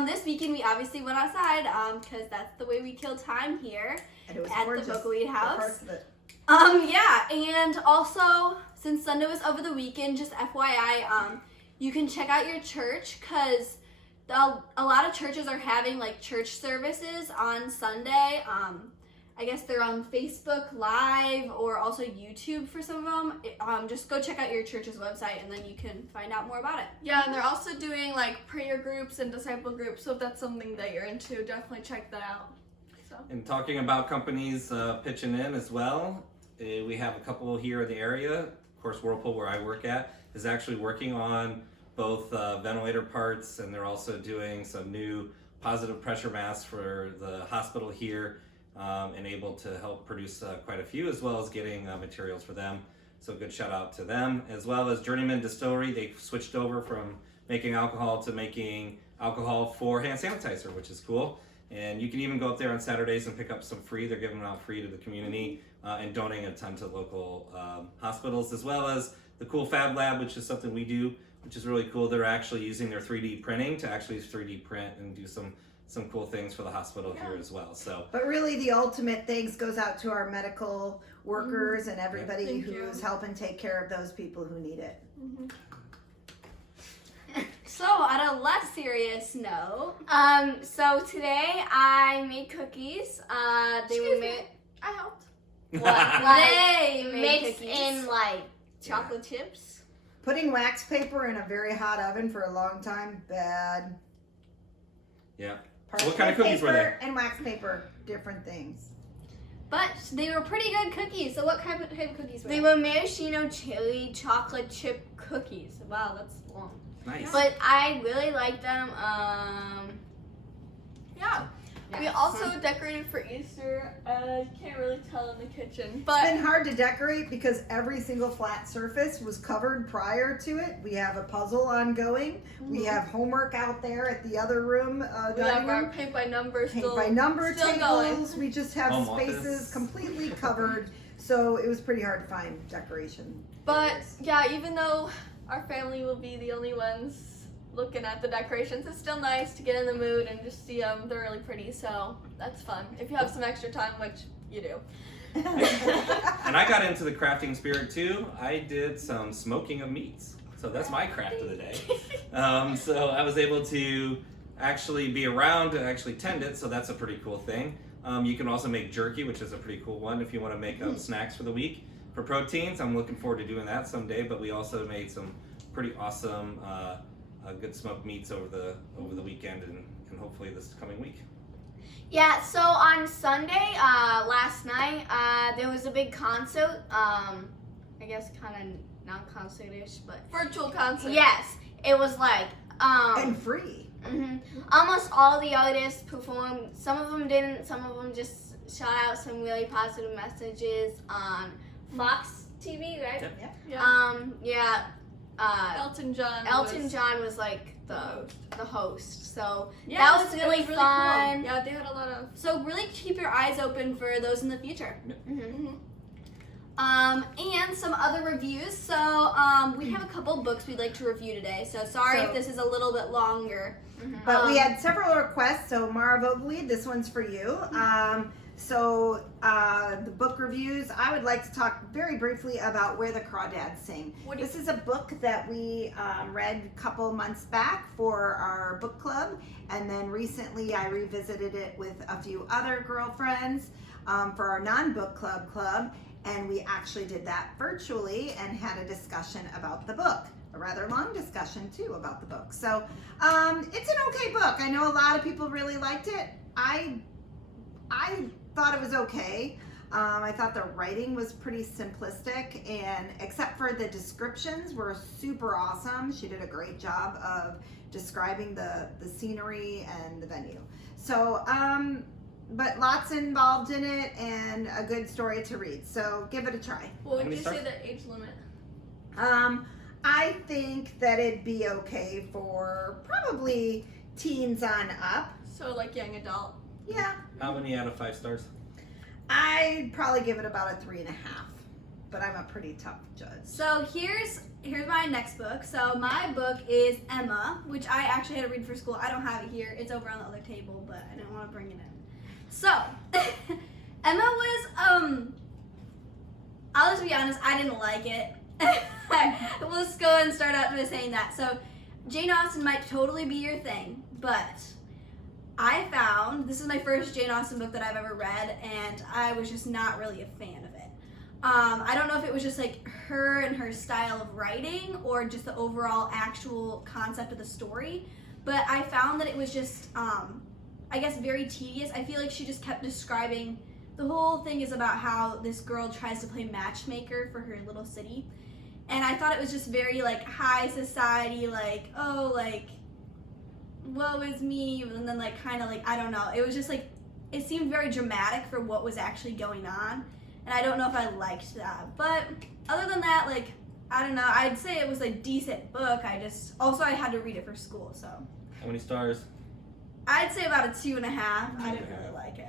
this weekend we obviously went outside because that's the way we kill time here And it was at gorgeous. the Buckwheat House. Parts of it. Yeah, and also since Sunday was over the weekend, just FYI, you can check out your church because a lot of churches are having like church services on Sunday. I guess they're on Facebook Live or also YouTube for some of them. Just go check out your church's website and then you can find out more about it. Yeah, and they're also doing like prayer groups and disciple groups, so if that's something that you're into, definitely check that out. So. And talking about companies pitching in as well, we have a couple here in the area. Of course, Whirlpool, where I work at, is actually working on both ventilator parts, and they're also doing some new positive pressure masks for the hospital here, and able to help produce quite a few, as well as getting materials for them. So good shout out to them, as well as Journeyman Distillery. They switched over from making alcohol to making alcohol for hand sanitizer, which is cool. And you can even go up there on Saturdays and pick up some free. They're giving them out free to the community and donating a ton to local hospitals, as well as the cool Fab Lab, which is something we do, which is really cool. They're actually using their 3D printing to actually 3D print and do some cool things for the hospital here as well. So, But really, the ultimate thanks goes out to our medical workers and everybody Thank who's you. helping take care of those people who need it. So on a less serious note, So today I made cookies. They were made. I helped. they made mixed cookies. in like chocolate chips. Putting wax paper in a very hot oven for a long time, bad. yeah. Parchment What kind of cookies were paper and wax paper, different things. But they were pretty good cookies. So what type of cookies were They were maraschino chili chocolate chip cookies. Wow, that's long. Nice. But I really like them. Yeah. We Yeah. also decorated for Easter. You can't really tell in the kitchen, It's but been hard to decorate because every single flat surface was covered prior to it. We have a puzzle ongoing. We have homework out there at the other room, we have dining our room. paint by number Paint still. by number still tables. going. We just have Home spaces office. completely covered. So it was pretty hard to find decoration. But yeah, even though our family will be the only ones looking at the decorations, it's still nice to get in the mood and just see them. They're really pretty, so that's fun. If you have some extra time, which you do. And I got into the crafting spirit too. I did some smoking of meats. So that's my craft of the day. So I was able to actually be around to actually tend it, so that's a pretty cool thing. You can also make jerky, which is a pretty cool one if you want to make snacks for the week. For proteins, I'm looking forward to doing that someday, but we also made some pretty awesome good smoked meats over the weekend and hopefully this coming week. Yeah, so on Sunday, last night, there was a big concert. I guess kind of non-concert-ish, but Virtual concert. yes, it was like And free. almost all the artists performed. Some of them didn't. Some of them just shot out some really positive messages on Fox TV, right? Yep. Yeah. Yeah. Elton John. Elton was John was like the host, so Yeah, that was it really cool. fun. Yeah, they had a lot of. So really keep your eyes open for those in the future. Mhm. And some other reviews. So we have a couple books we'd like to review today. So sorry So- if this is a little bit longer. But we had several requests, so Mara Vogelweed, this one's for you. The book reviews, I would like to talk very briefly about Where the Crawdads Sing. This is a book that we read a couple months back for our book club, and then recently I revisited it with a few other girlfriends for our non-book club, and we actually did that virtually and had a discussion about the book. A rather long discussion too about the book. So it's an okay book. I know a lot of people really liked it. I thought it was okay. I thought the writing was pretty simplistic, and except for the descriptions were super awesome. She did a great job of describing the scenery and the venue. So but lots involved in it and a good story to read. So give it a try. What would Let me you start. say the age limit? I think that it'd be okay for probably teens on up. So like young adult. Yeah, How many out of 5 stars? I'd probably give it about a 3.5. but I'm a pretty tough judge. So here's my next book. So my book is Emma, which I actually had to read for school. I don't have it here. It's over on the other table, but I didn't want to bring it in. So Emma was I'll just be honest, I didn't like it. Let's go and start out by saying that. So Jane Austen might totally be your thing, but I found, this is my first Jane Austen book that I've ever read, and I was just not really a fan of it. I don't know if it was just like her and her style of writing or just the overall actual concept of the story, but I found that it was just, I guess, very tedious. I feel like she just kept describing, the whole thing is about how this girl tries to play matchmaker for her little city, and I thought it was just very like high society, like, oh, like, woe is me, and then like kind of like, I don't know, it was just like, it seemed very dramatic for what was actually going on, and I don't know if I liked that. But other than that, like, I don't know, I'd say it was a decent book. I had to read it for school, so How many stars? I'd say about a 2.5. I didn't really like it.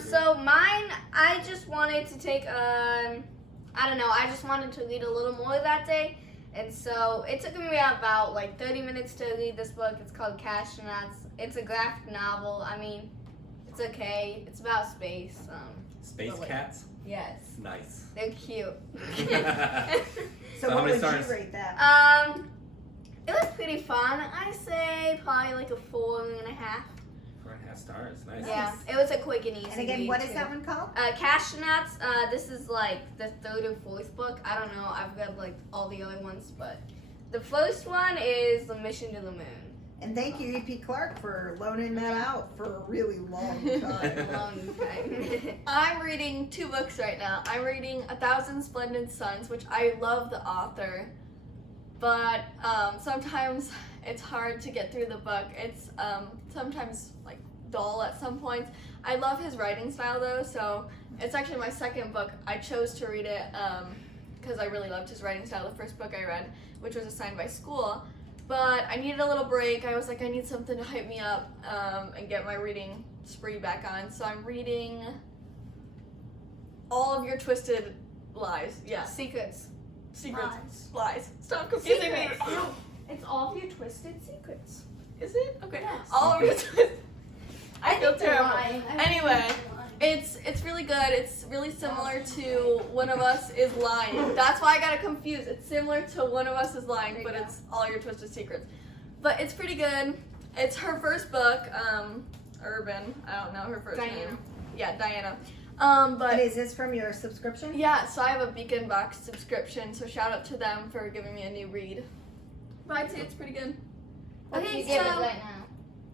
So mine, I just wanted to take I don't know, I just wanted to read a little more that day. And so it took me about like 30 minutes to read this book. It's called Castronauts. It's a graphic novel. I mean, it's okay. It's about space. Space Really? cats? Yes. Nice. They're cute. So how what many would stars? you rate that? It was pretty fun. I say probably like a 4.5. 4.5 stars. Nice. Yeah, it was a quick and easy. And again, read, what is too. that one called? Castronauts. This is like the 3rd or 4th book. I don't know. I've read like all the other ones, but the first one is The Mission to the Moon. And thank you, E.P. Clark, for loaning that out for a really long time. A long time. I'm reading 2 books right now. I'm reading 1,000 Splendid Suns, which I love the author, but sometimes it's hard to get through the book. It's sometimes like dull at some points. I love his writing style though, so it's actually my second book. I chose to read it because I really loved his writing style, the first book I read, which was assigned by school. But I needed a little break. I was like, I need something to hype me up and get my reading spree back on. So I'm reading All of Your Twisted Lies. Yeah. Secrets. Secrets. Lies. Stop confusing me. It's all of your twisted secrets. Is it? Okay. Yes. All of your twisted. I feel terrible. Lying. Anyway, it's really good. It's really similar to One of Us is Lying. That's why I got it confused. It's similar to One of Us is Lying, but it's All Your Twisted Secrets. But it's pretty good. It's her first book, Urban. I don't know her first name. Yeah, Diana. But And is this from your subscription? yeah, so I have a Beacon Box subscription, so shout out to them for giving me a new read. But I'd say it's pretty good. What do Okay, you give it so- right now?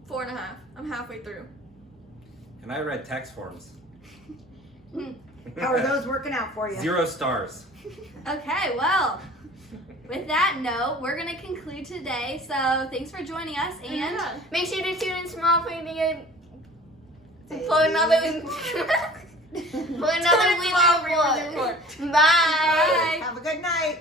4.5. I'm halfway through. And I read text forms. How are those working out for you? 0 stars. Okay, well, with that note, we're going to conclude today. So thanks for joining us, and Yeah. Make sure to tune in tomorrow for another Tune in tomorrow for weekly your report. Bye. Have a good night.